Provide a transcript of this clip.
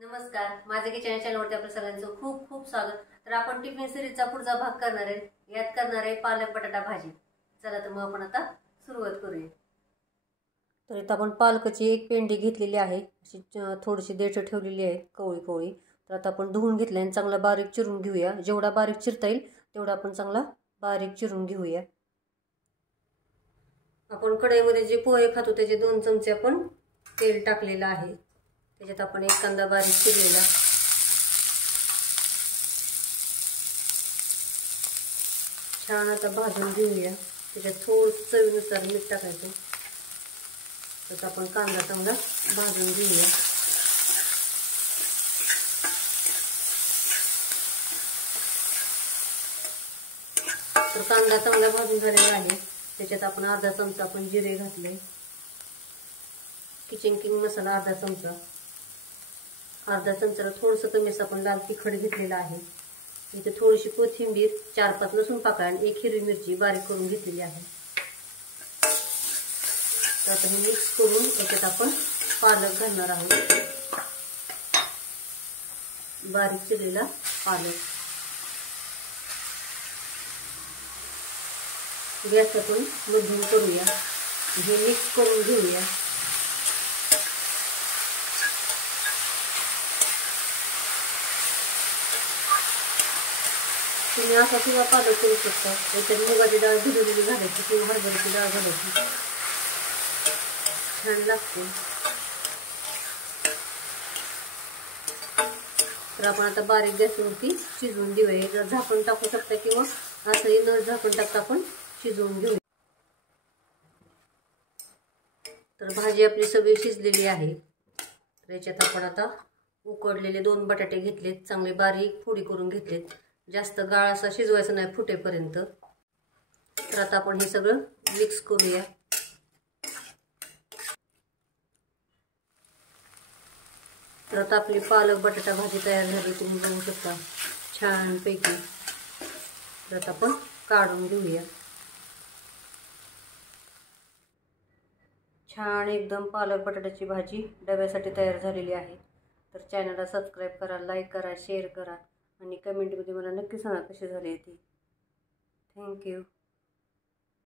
नमस्कार, माझे किचन चॅनलवरती आपल्या सगळ्यांचं खूप खूप स्वागत। तर आपण टिफिन सिरीजचा पुढचा भाग करणार आहे। यात करणार आहे पालक बटाटा भाजी। चला तर मग आपण आता सुरुवात करूया। तर इथं आपण पालकाची एक पेंडी घेतलेली आहे, अशी थोडीशी देठ ठेवलेली आहे कवळी कवळी। तर आता आपण धुवून घेतले आणि चांगला बारीक चिरून घेऊया। जेवढा बारीक चिरता येईल तेवढा आपण चांगला बारीक चिरून घेऊया। आपण कढईमध्ये जे पोहे खातो त्याचे 2 चमचे आपण तेल टाकलेलं आहे। त्याच्यात आपण एक कांदा बारीक चिरलेला, छान आता भाजून घेऊया। त्याच्यात थोडं चवीनुसार मीठ टाकायचं। तर आपण कांदा चांगला भाजून घेऊया। तर कांदा चांगला भाजून झालेला आहे। त्याच्यात आपण अर्धा चमचा आपण जिरे घातले, किचन किंग मसाला अर्धा चमचा, अर्धा चमचा थोडंसं कमीच आपण लाल तिखट घेतलेला आहे। इथे थोडीशी कोथिंबीर, 4-5 लसूण पाकळ्या आणि 1 हिरवी मिरची बारीक करून घेतलेली आहे। तर आता हे मिक्स करून याच्यात आपण पालक घालणार आहोत, बारीक चिरलेला पालक। गॅस आपण मध्यम करूया, हे मिक्स करून घेऊया। तुम्ही असा किंवा पालक करू शकता। याच्यात मुगाची डाळ भिजवलेली घालायची किंवा हरभऱ्याची डाळ घालायची, छान लागते। तर आपण आता बारीक गॅसवरती शिजवून देऊया। जर झाकण टाकू शकता किंवा असंही न झाकण टाकता आपण शिजवून घेऊया। तर भाजी आपली सगळी शिजलेली आहे। तर याच्यात आपण आता उकडलेले 2 बटाटे घेतलेत, चांगले बारीक फोडी करून घेतलेत। जास्त गाळ असा शिजवायचा नाही फुटेपर्यंत। तर आता आपण हे सगळं मिक्स करूया। तर आता आपली पालक बटाटा भाजी तयार झाली, तुम्ही बघू शकता छान पैकी। तर आता आपण काढून घेऊया। छान एकदम पालक बटाट्याची भाजी डब्यासाठी तयार झालेली आहे। तर चॅनलला सबस्क्राईब करा, लाईक करा, शेअर करा आणि कमेंटमध्ये मला नक्की सांगा कशी झाली ती। थँक्यू।